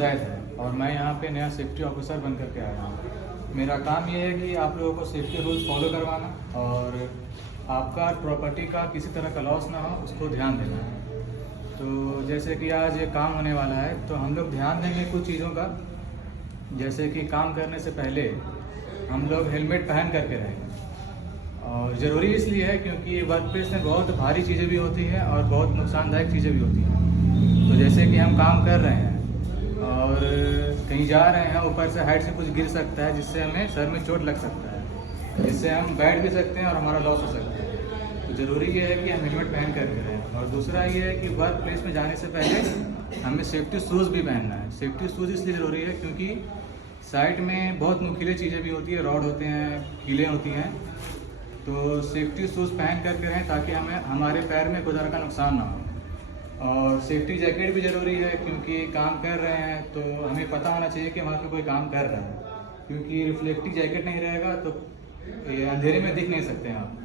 उज़ैद है और मैं यहाँ पे नया सेफ्टी ऑफिसर बन करके आया हूँ। मेरा काम ये है कि आप लोगों को सेफ्टी रूल्स फॉलो करवाना और आपका प्रॉपर्टी का किसी तरह का लॉस ना हो उसको ध्यान देना है। तो जैसे कि आज ये काम होने वाला है तो हम लोग ध्यान देंगे कुछ चीज़ों का, जैसे कि काम करने से पहले हम लोग हेलमेट पहन करके रहेंगे। और ज़रूरी इसलिए है क्योंकि वर्क प्लेस में बहुत भारी चीज़ें भी होती हैं और बहुत नुकसानदायक चीज़ें भी होती हैं। तो जैसे कि हम काम कर रहे हैं और कहीं जा रहे हैं, ऊपर से हाइट से कुछ गिर सकता है जिससे हमें सर में चोट लग सकता है, जिससे हम बैठ भी सकते हैं और हमारा लॉस हो सकता है। तो ज़रूरी ये है कि हम हेलमेट पहन करके रहें। और दूसरा ये है कि वर्क प्लेस में जाने से पहले हमें सेफ्टी शूज़ भी पहनना है। सेफ्टी शूज़ इसलिए ज़रूरी है क्योंकि साइड में बहुत नुकीले चीज़ें भी होती है, रॉड होते हैं, कीलें होती हैं। तो सेफ्टी शूज़ पहन करके रहें ताकि हमें हमारे पैर में कोई तरह का नुकसान ना हो। और सेफ्टी जैकेट भी ज़रूरी है क्योंकि काम कर रहे हैं तो हमें पता होना चाहिए कि वहाँ पे कोई काम कर रहा है, क्योंकि रिफ्लेक्टिव जैकेट नहीं रहेगा तो अंधेरे में दिख नहीं सकते हैं आप।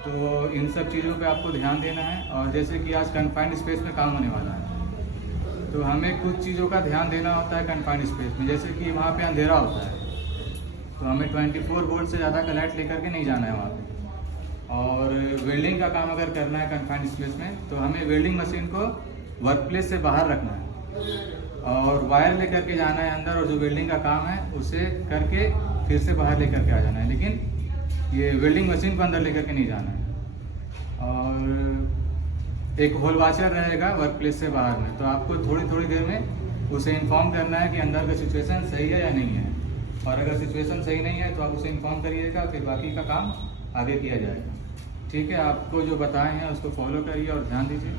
तो इन सब चीज़ों पे आपको ध्यान देना है। और जैसे कि आज कन्फाइंड स्पेस में काम होने वाला है तो हमें कुछ चीज़ों का ध्यान देना होता है कन्फाइंड स्पेस में, जैसे कि वहाँ पे अंधेरा होता है तो हमें 24 वोल्ट से ज़्यादा का लाइट लेकर के नहीं जाना है वहाँ पे। और वेल्डिंग का काम अगर करना है कन्फाइंड स्पेस में तो हमें वेल्डिंग मशीन को वर्क प्लेस से बाहर रखना है और वायर लेकर के जाना है अंदर, और जो वेल्डिंग का काम है उसे करके फिर से बाहर लेकर के आ जाना है, लेकिन ये वेल्डिंग मशीन को अंदर लेकर के नहीं जाना है। और एक होल वाचर रहेगा वर्क प्लेस से बाहर में, तो आपको थोड़ी थोड़ी देर में उसे इन्फॉर्म करना है कि अंदर का सिचुएशन सही है या नहीं है। और अगर सिचुएशन सही नहीं है तो आप उसे इन्फॉर्म करिएगा, फिर बाकी का काम आगे किया जाएगा। ठीक है, आपको जो बताए हैं उसको फॉलो करिए और ध्यान दीजिए।